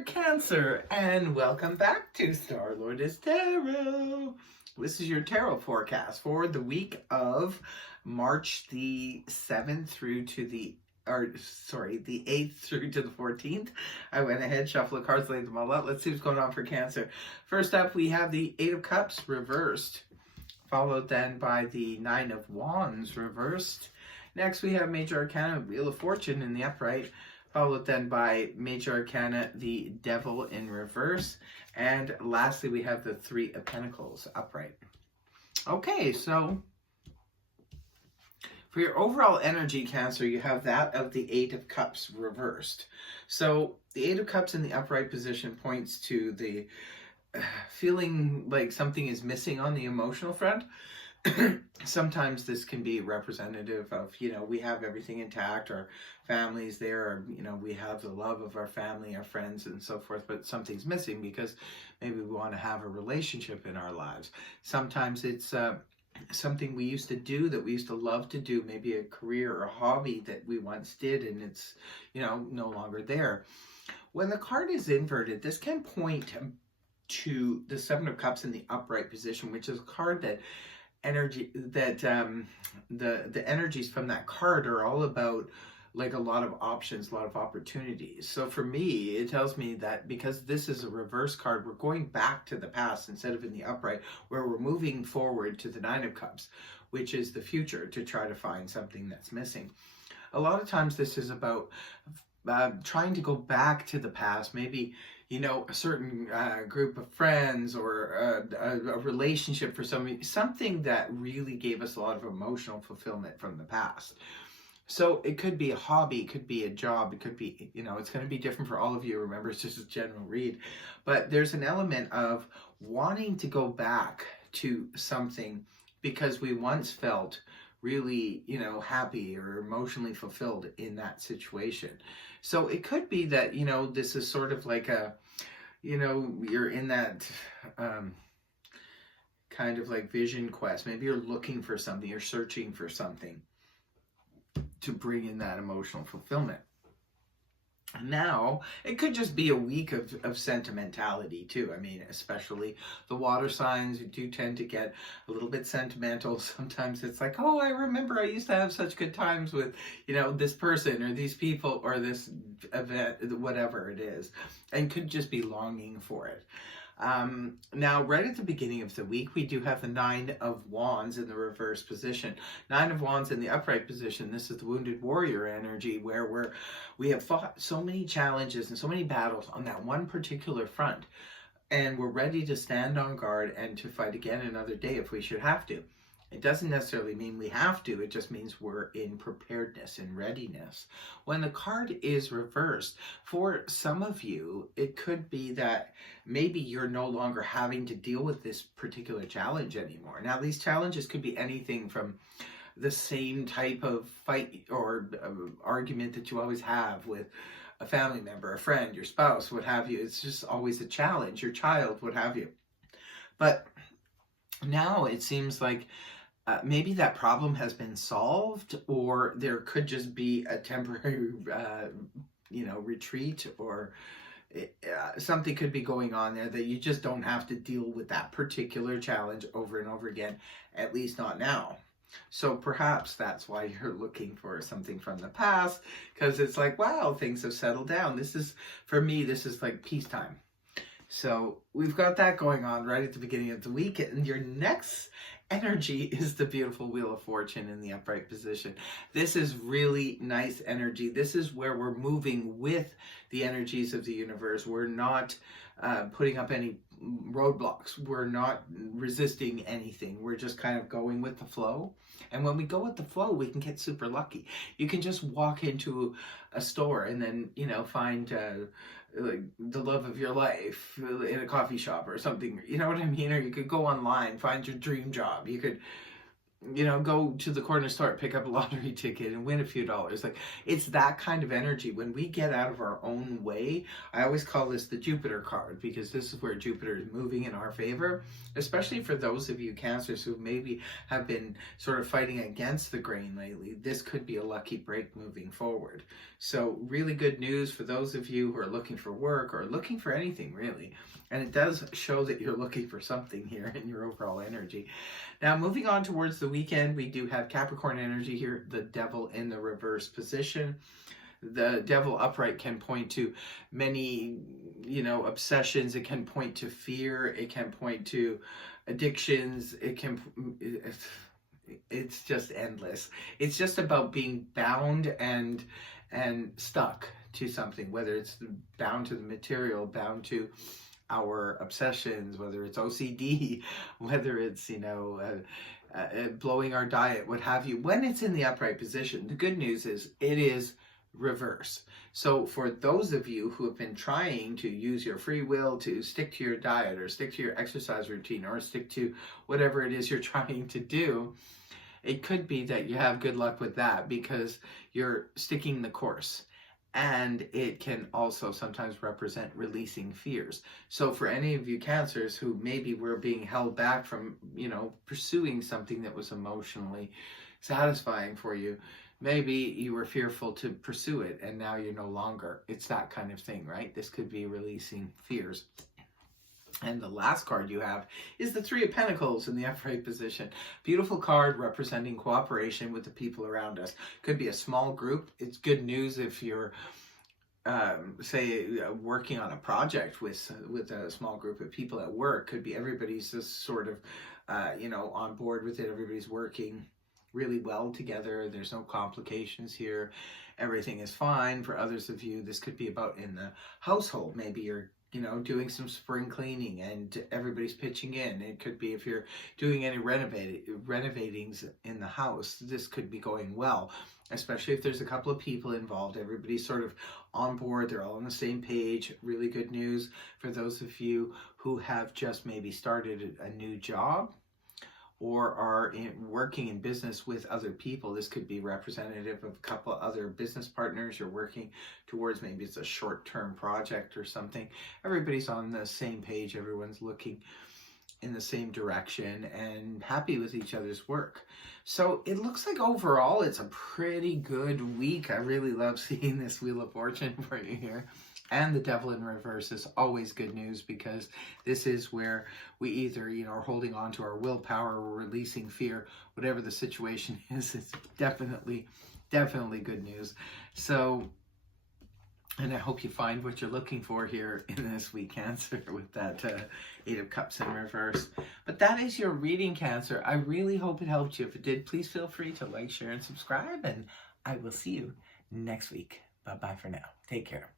there, Cancer, and welcome back to Star Lotus Tarot. This is your tarot forecast for the week of March the 7th through to the 8th through to the 14th. I went ahead, shuffled the cards, laid them all out. Let's see what's going on for Cancer. First up, we have the Eight of Cups reversed, followed then by the Nine of Wands reversed. Next, we have Major Arcana, Wheel of Fortune in the upright, followed then by Major Arcana, the Devil in reverse. And lastly, we have the Three of Pentacles upright. Okay, so for your overall energy, Cancer, you have that of the Eight of Cups reversed. So the Eight of Cups in the upright position points to the feeling like something is missing on the emotional front. Sometimes this can be representative of, we have everything intact, our family's there, or, we have the love of our family, our friends, and so forth, but something's missing because maybe we want to have a relationship in our lives. Sometimes it's something we used to do that we used to love to do, maybe a career or a hobby that we once did, and it's, no longer there. When the card is inverted, this can point to the Seven of Cups in the upright position, which is a card that the energies from that card are all about like a lot of options, a lot of opportunities. So for me, it tells me that because this is a reverse card, we're going back to the past instead of in the upright, where we're moving forward to the Nine of Cups, which is the future, to try to find something that's missing. A lot of times this is about trying to go back to the past, maybe a certain group of friends, or a relationship for somebody, something that really gave us a lot of emotional fulfillment from the past. So it could be a hobby, it could be a job, it could be, it's going to be different for all of you. Remember, it's just a general read. But there's an element of wanting to go back to something because we once felt really, happy or emotionally fulfilled in that situation. So it could be that, this is sort of like a, you're in that kind of like vision quest. Maybe you're looking for something, you're searching for something to bring in that emotional fulfillment. Now, it could just be a week of sentimentality too. I mean, especially the water signs do tend to get a little bit sentimental. Sometimes it's like, oh, I remember I used to have such good times with, this person or these people or this event, whatever it is, and could just be longing for it. Now, right at the beginning of the week, we do have the Nine of Wands in the reverse position. Nine of Wands in the upright position. This is the Wounded Warrior energy, where we have fought so many challenges and so many battles on that one particular front, and we're ready to stand on guard and to fight again another day if we should have to. It doesn't necessarily mean we have to, it just means we're in preparedness and readiness. When the card is reversed, for some of you, it could be that maybe you're no longer having to deal with this particular challenge anymore. Now, these challenges could be anything from the same type of fight or argument that you always have with a family member, a friend, your spouse, what have you. It's just always a challenge, your child, what have you. But now it seems like maybe that problem has been solved, or there could just be a temporary, retreat, or something could be going on there that you just don't have to deal with that particular challenge over and over again, at least not now. So perhaps that's why you're looking for something from the past, because it's like, wow, things have settled down. This is, for me, this is like peacetime. So we've got that going on right at the beginning of the week. And your next energy is the beautiful Wheel of Fortune in the upright position. This is really nice energy. This is where we're moving with the energies of the universe. We're not putting up any roadblocks. We're not resisting anything. We're just kind of going with the flow. And when we go with the flow, we can get super lucky. You can just walk into a store and then, find like the love of your life in a coffee shop or something, you know what I mean? Or you could go online, find your dream job. You could go to the corner store, pick up a lottery ticket and win a few dollars. Like, it's that kind of energy. When we get out of our own way, I always call this the Jupiter card, because this is where Jupiter is moving in our favor, especially for those of you Cancers who maybe have been sort of fighting against the grain lately. This could be a lucky break moving forward. So really good news for those of you who are looking for work or looking for anything really. And it does show that you're looking for something here in your overall energy. Now, moving on towards the weekend, we do have Capricorn energy here, the Devil in the reverse position. The Devil upright can point to many, obsessions. It can point to fear. It can point to addictions. It's just endless. It's just about being bound and stuck to something, whether it's bound to the material, bound to our obsessions, whether it's OCD, whether it's, blowing our diet, what have you. When it's in the upright position, the good news is it is reverse. So for those of you who have been trying to use your free will to stick to your diet or stick to your exercise routine or stick to whatever it is you're trying to do, it could be that you have good luck with that because you're sticking the course. And it can also sometimes represent releasing fears. So for any of you Cancers who maybe were being held back from, pursuing something that was emotionally satisfying for you, maybe you were fearful to pursue it and now you're no longer. It's that kind of thing, right? This could be releasing fears. And the last card you have is the Three of Pentacles in the upright position. Beautiful card representing cooperation with the people around us. Could be a small group. It's good news if you're, say, working on a project with a small group of people at work. Could be everybody's just sort of, on board with it. Everybody's working really well together. There's no complications here. Everything is fine. For others of you, this could be about in the household. Maybe you're doing some spring cleaning and everybody's pitching in. It could be if you're doing any renovatings in the house, this could be going well, especially if there's a couple of people involved. Everybody's sort of on board. They're all on the same page. Really good news for those of you who have just maybe started a new job or are working in business with other people. This could be representative of a couple of other business partners you're working towards. Maybe it's a short-term project or something. Everybody's on the same page. Everyone's looking in the same direction and happy with each other's work. So it looks like overall it's a pretty good week. I really love seeing this Wheel of Fortune for you here. And the Devil in reverse is always good news, because this is where we either, are holding on to our willpower or releasing fear. Whatever the situation is, it's definitely good news. So, and I hope you find what you're looking for here in this week, Cancer, with that Eight of Cups in reverse. But that is your reading, Cancer. I really hope it helped you. If it did, please feel free to like, share, and subscribe. And I will see you next week. Bye-bye for now. Take care.